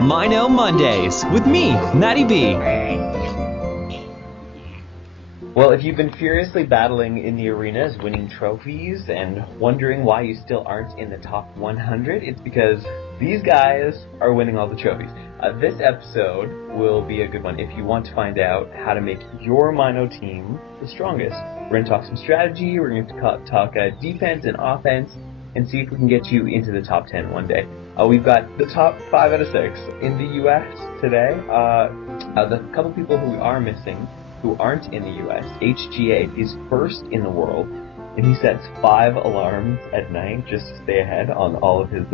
Mino Mondays with me, Matty B. Well, if you've been furiously battling in the arenas, winning trophies, and wondering why you still aren't in the top 100, it's because these guys are winning all the trophies. This episode will be a good one if you want to find out how to make your Mino team the strongest. We're going to talk some strategy, we're going to talk defense and offense, and see if we can get you into the top 10 one day. We've got the top 5 out of 6 in the U.S. today. The couple people who we are missing who aren't in the U.S., HGA is first in the world, and he sets 5 alarms at night just to stay ahead on all of his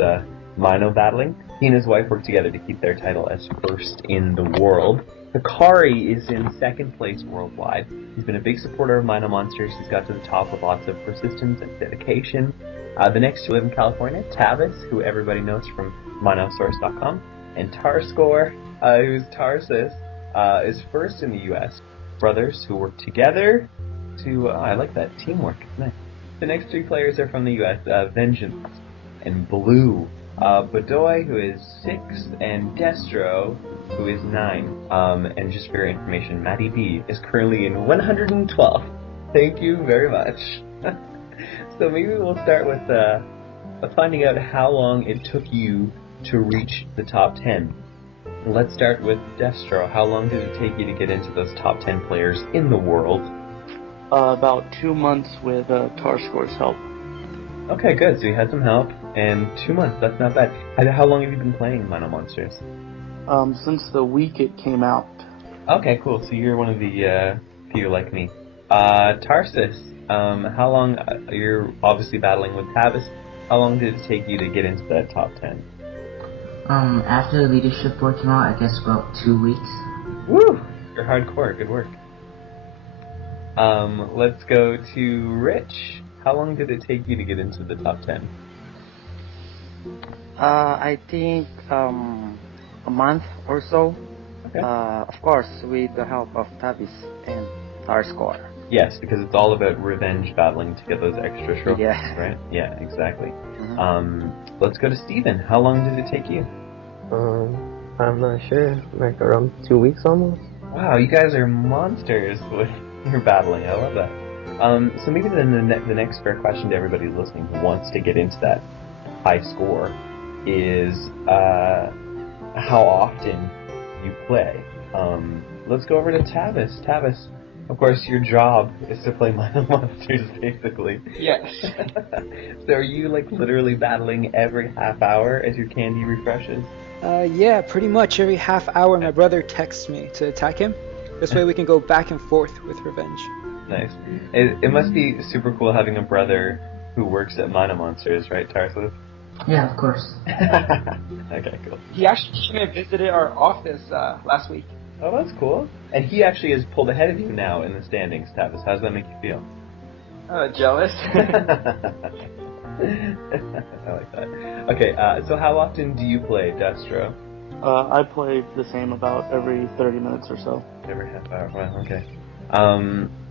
Mino battling. He and his wife work together to keep their title as first in the world. Hikari is in second place worldwide. He's been a big supporter of MinoMonsters. He's got to the top with lots of persistence and dedication. The next two live in California, Tavis, who everybody knows from MinoSource.com, and Tarscore, who's Tarsus, is first in the U.S. Brothers who work together to, I like that, teamwork, nice. The next 3 players are from the U.S., Vengeance and Blue, Bedoy, who is 6, and Destro, who is 9. And just for your information, Matty B is currently in 112. Thank you very much. So maybe we'll start with finding out how long it took you to reach the top 10. Let's start with Destro. How long did it take you to get into those top 10 players in the world? About 2 months with Tarscore's help. Okay, good. So you had some help, and 2 months. That's not bad. How long have you been playing MinoMonsters? Since the week it came out. Okay, cool. So you're one of the people like me. Tarsus. How long, you're obviously battling with Tavis, how long did it take you to get into that top 10? After the leadership board came out, I guess about 2 weeks. Woo! You're hardcore, good work. Let's go to Rich. How long did it take you to get into the top 10? I think a month or so. Okay. Of course, with the help of Tavis and Tarscore. Yes, because it's all about revenge battling to get those extra trophies, Yeah. right? Yeah, exactly. Mm-hmm. Let's go to Steven. How long did it take you? I'm not sure. Like around 2 weeks almost. Wow, you guys are monsters when you're battling. I love that. So maybe then the next fair question to everybody listening who wants to get into that high score is how often you play. Let's go over to Tavis. Tavis, of course, your job is to play MinoMonsters, basically. Yes. So are you like literally battling every half hour as your candy refreshes? Yeah, pretty much every half hour my brother texts me to attack him. This way we can go back and forth with revenge. Nice. It must be super cool having a brother who works at MinoMonsters, right, Tarsus? Yeah, of course. Okay, cool. He actually came and visited our office last week. Oh, that's cool. And he actually is pulled ahead of you now in the standings, Tavis. How does that make you feel? Jealous. I like that. Okay, so how often do you play Destro? I play the same about every 30 minutes or so. Every half hour. Well, okay.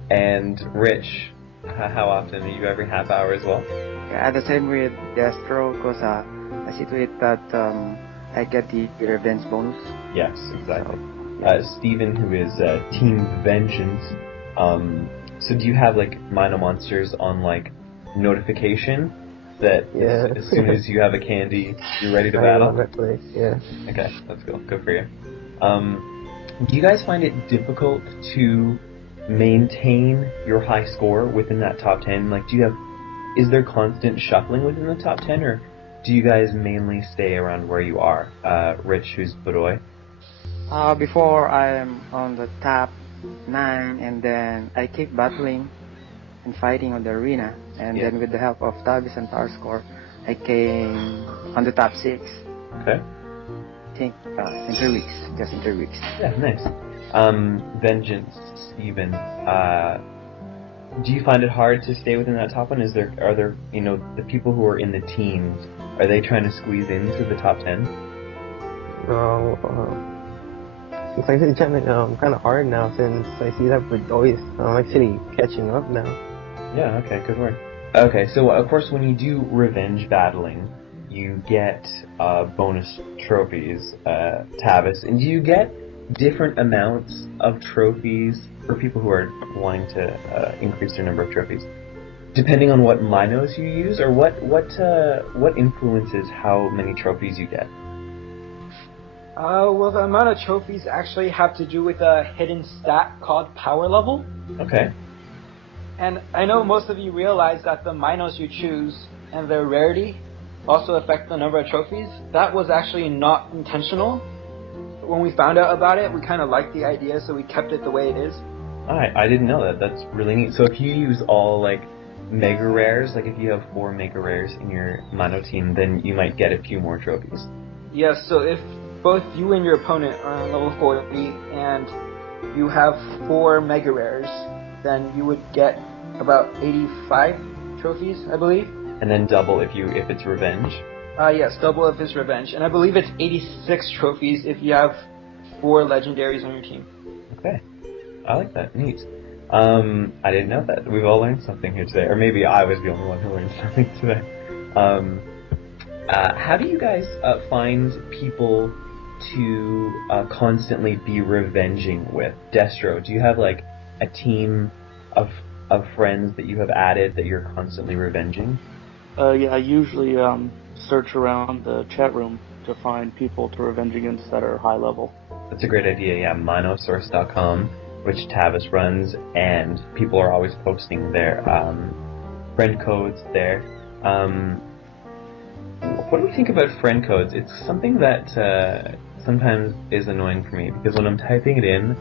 And Rich, how often? Are you every half hour as well? Yeah, the same with Destro, because I see to it that I get the revenge bonus. Yes, exactly. Steven, who is Team Vengeance. So do you have like MinoMonsters on like notification that as soon as you have a candy, you're ready to battle? Yeah. Okay, that's cool. Good for you. Do you guys find it difficult to maintain your high score within that top 10? Like, is there constant shuffling within the top 10, or do you guys mainly stay around where you are? Rich, who's Bedoy? Before I'm on the top 9, and then I keep battling and fighting on the arena, and then with the help of Tavis and Tarscore, I came on the top 6. Okay. I think in 3 weeks, just in 3 weeks. Yeah, nice. Vengeance, Steven, do you find it hard to stay within that top one? Are there the people who are in the teams, are they trying to squeeze into the top 10? No, it's actually kind of hard now since I see that with always I'm actually catching up now. Yeah, okay, good work. Okay, so of course when you do revenge battling, you get bonus trophies, Tavis. And do you get different amounts of trophies for people who are wanting to increase their number of trophies, depending on what Minos you use, or what influences how many trophies you get? Well, the amount of trophies actually have to do with a hidden stat called power level. Okay. And I know most of you realize that the Minos you choose and their rarity also affect the number of trophies. That was actually not intentional. When we found out about it, we kind of liked the idea, so we kept it the way it is. I didn't know that. That's really neat. So if you use all, like, mega rares, like if you have 4 mega rares in your Mino team, then you might get a few more trophies. Yes, so if both you and your opponent are on level 40 and you have 4 mega rares, then you would get about 85 trophies, I believe. And then double if it's revenge. Yes, double if it's revenge, and I believe it's 86 trophies if you have 4 legendaries on your team. Okay, I like that. Neat. I didn't know that. We've all learned something here today, or maybe I was the only one who learned something today. How do you guys find people to constantly be revenging with? Destro, do you have like a team of friends that you have added that you're constantly revenging? Yeah, I usually search around the chat room to find people to revenge against that are high level. That's a great idea, yeah. MinoSource.com, which Tavis runs, and people are always posting their friend codes there. What do we think about friend codes? It's something that sometimes is annoying for me, because when I'm typing it in,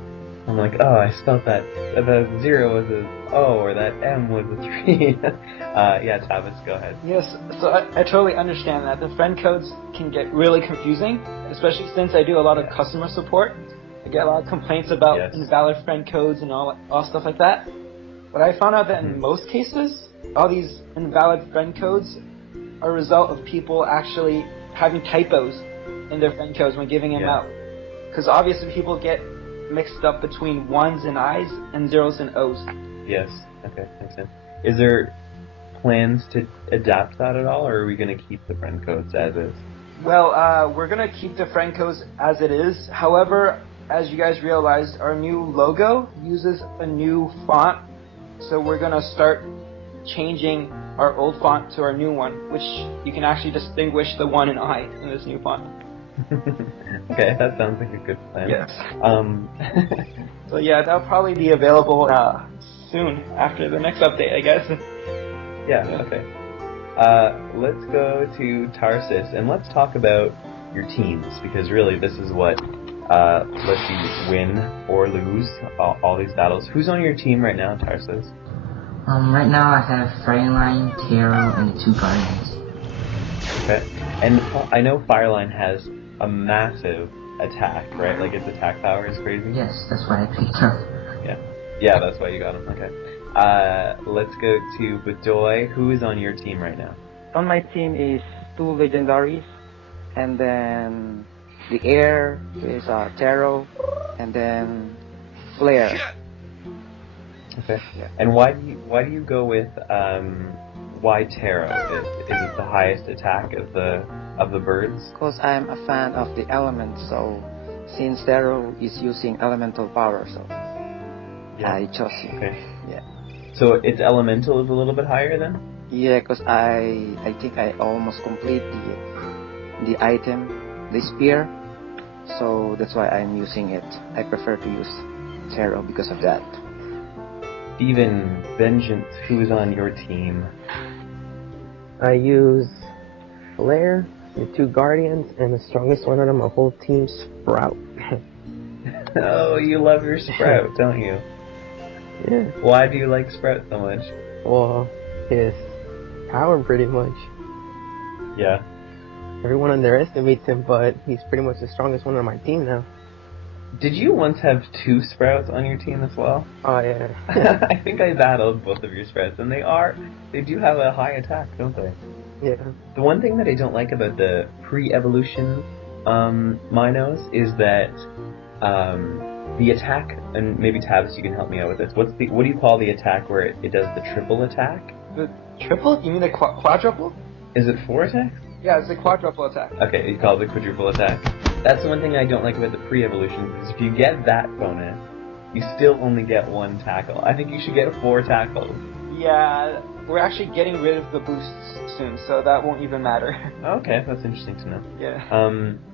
I'm like, oh, I spelled that 0 was a O, or that M was a 3. Yeah, Tavis, go ahead. Yes, so I totally understand that. The friend codes can get really confusing, especially since I do a lot of customer support. I get a lot of complaints about invalid friend codes and all stuff like that. But I found out that in most cases, all these invalid friend codes are a result of people actually having typos in their friend codes when giving them out. Because obviously people get mixed up between 1s and I's and 0s and O's. Yes, okay, makes sense. Is there plans to adapt that at all, or are we going to keep the friend codes as is? Well, we're going to keep the friend codes as it is. However, as you guys realized, our new logo uses a new font, so we're going to start changing our old font to our new one, which you can actually distinguish the 1 and I in this new font. Okay, that sounds like a good plan. Yes. So yeah, that'll probably be available soon after the next update, I guess. Yeah, okay. Let's go to Tarsus, and let's talk about your teams, because really this is what lets you win or lose all these battles. Who's on your team right now, Tarsus? Right now I have Fireline, Taro, and the 2 Guardians. Okay. And I know Fireline has a massive attack, right? Like its attack power is crazy? Yes, that's why I picked her. Yeah. Yeah, that's why you got him. Okay. Let's go to Bedoy. Who is on your team right now? On my team is 2 legendaries, and then the air is Taro, and then Flare. Okay. Yeah. And why do you go with why Taro? Is it the highest attack of the birds? Because I'm a fan of the elements, so since Taro is using elemental power, so I chose him. Okay. Yeah. So its elemental is a little bit higher then? Yeah, because I think I almost complete the item, the spear, so that's why I'm using it. I prefer to use Taro because of that. Steven, Vengeance, who's on your team? I use Flare, the 2 Guardians, and the strongest one out of my whole team, Sprout. Oh, you love your Sprout, don't you? Yeah. Why do you like Sprout so much? Well, his power pretty much. Yeah. Everyone underestimates him, but he's pretty much the strongest one on my team now. Did you once have 2 Sprouts on your team as well? Oh, yeah. I think I battled both of your Sprouts, and they do have a high attack, don't they? Yeah. The one thing that I don't like about the pre-evolution Minos is that the attack, and maybe Tavis, you can help me out with this. What do you call the attack where it does the triple attack? The triple? You mean the quadruple? Is it 4 attacks? Yeah, it's a quadruple attack. Okay, you call it the quadruple attack. That's the one thing I don't like about the pre-evolutions, is if you get that bonus, you still only get 1 tackle. I think you should get 4 tackles. Yeah, we're actually getting rid of the boosts soon, so that won't even matter. Okay, that's interesting to know. Yeah.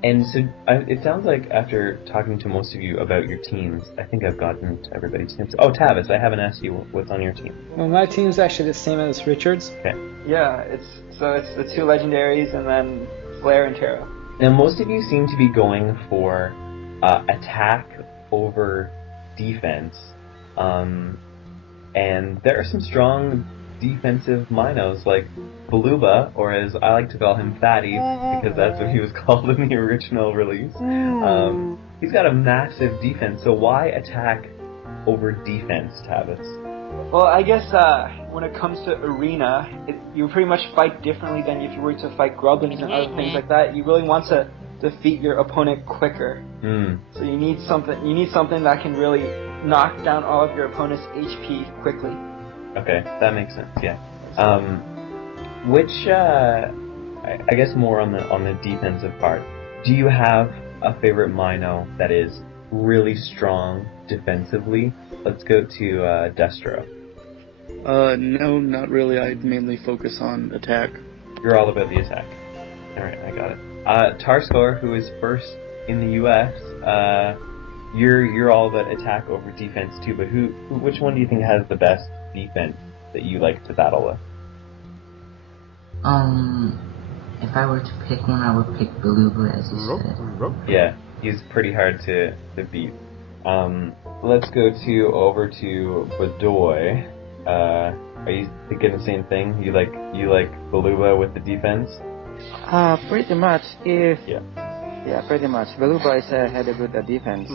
And so it sounds like after talking to most of you about your teams, I think I've gotten to everybody's teams. Oh, Tavis, I haven't asked you what's on your team. Well, my team's actually the same as Richard's. Okay. Yeah, it's the 2 legendaries and then Flare and Terra. Now, most of you seem to be going for attack over defense, and there are some strong defensive Minos, like Beluba, or as I like to call him, Fatty, because that's what he was called in the original release. He's got a massive defense, so why attack over defense, Tavis? Well, I guess when it comes to arena, you pretty much fight differently than if you were to fight Grublins and other things like that. You really want to defeat your opponent quicker. So you need something that can really knock down all of your opponent's HP quickly. Okay, that makes sense. Yeah. I guess more on the defensive part. Do you have a favorite Mino that is really strong defensively? Let's go to Destro. No, not really. I mainly focus on attack. You're all about the attack. Alright, I got it. Tarscore, who is first in the US, you're all about attack over defense too, but which one do you think has the best defense that you like to battle with? If I were to pick one, I would pick Beluga, as you said. Yeah, he's pretty hard to beat. Let's go over to Bedoy. Are you thinking the same thing? You like Beluga with the defense? Pretty much. Yeah, pretty much. Beluga had a good defense,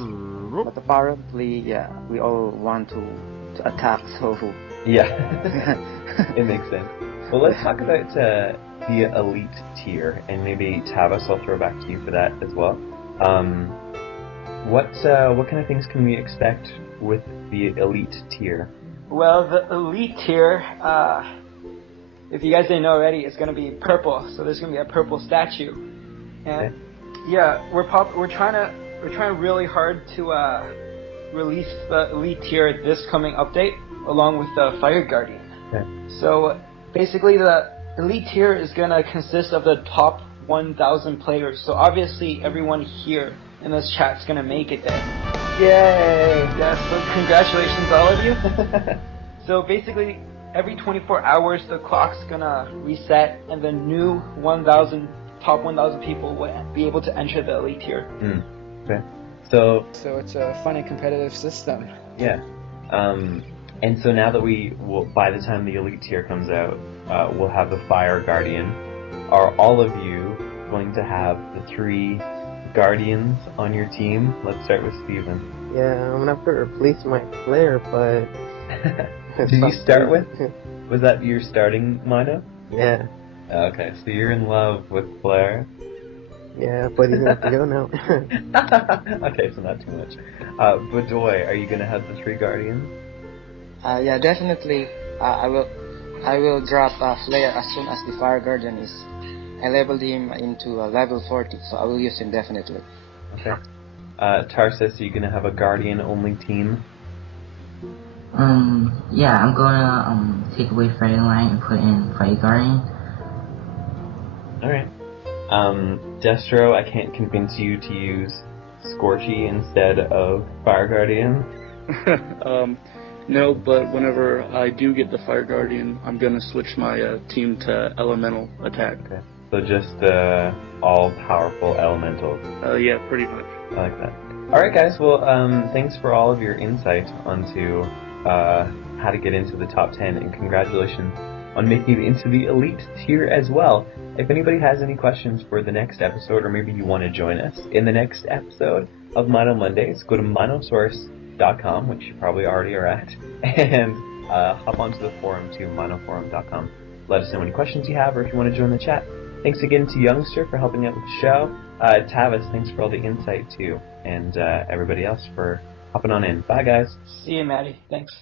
but apparently, we all want to attack, so yeah, it makes sense. Well, let's talk about the elite tier, and maybe Tavis, I'll throw back to you for that as well. What kind of things can we expect with the elite tier? Well, the elite tier, if you guys didn't know already, it's going to be purple. So there's going to be a purple statue, and yeah, we're trying really hard to release the elite tier this coming update, along with the Fire Guardian. Okay. So basically, the elite tier is going to consist of the top 1,000 players. So obviously, everyone here in this chat is going to make it there. Yay! Yeah, so congratulations all of you. So basically, every 24 hours the clock's gonna reset, and the new top 1,000 people will be able to enter the elite tier. Okay. So it's a fun and competitive system. Yeah. And so now that by the time the elite tier comes out, we'll have the Fire Guardian. Are all of you going to have the 3 Guardians on your team? Let's start with Steven. Yeah, I'm gonna have to replace my Flare, but... Did you start with? Was that your starting Mino? Yeah. Okay, so you're in love with Flare? Yeah, but he's gonna have to go now. Okay, so not too much. Bedoy, are you gonna have the 3 Guardians? Yeah, definitely. I will drop Flare as soon as the Fire Guardian is. I leveled him into level 40, so I will use him definitely. Okay. Tarsus, are you gonna have a Guardian only team? Yeah, I'm gonna take away Fighting Line and put in Fight Guardian. Alright. Destro, I can't convince you to use Scorchy instead of Fire Guardian. No, but whenever I do get the Fire Guardian, I'm gonna switch my team to Elemental attack. Okay. So just all powerful elementals. Yeah, pretty much. I like that. Alright guys, well thanks for all of your insight onto how to get into the top 10, and congratulations on making it into the elite tier as well. If anybody has any questions for the next episode, or maybe you want to join us in the next episode of Mino Mondays, go to minosource.com, which you probably already are at, and hop onto the forum to minoforum.com. Let us know any questions you have, or if you want to join the chat. Thanks again to Youngster for helping out with the show. Tavis, thanks for all the insight too, and everybody else for hopping on in. Bye guys. See you, Maddie. Thanks.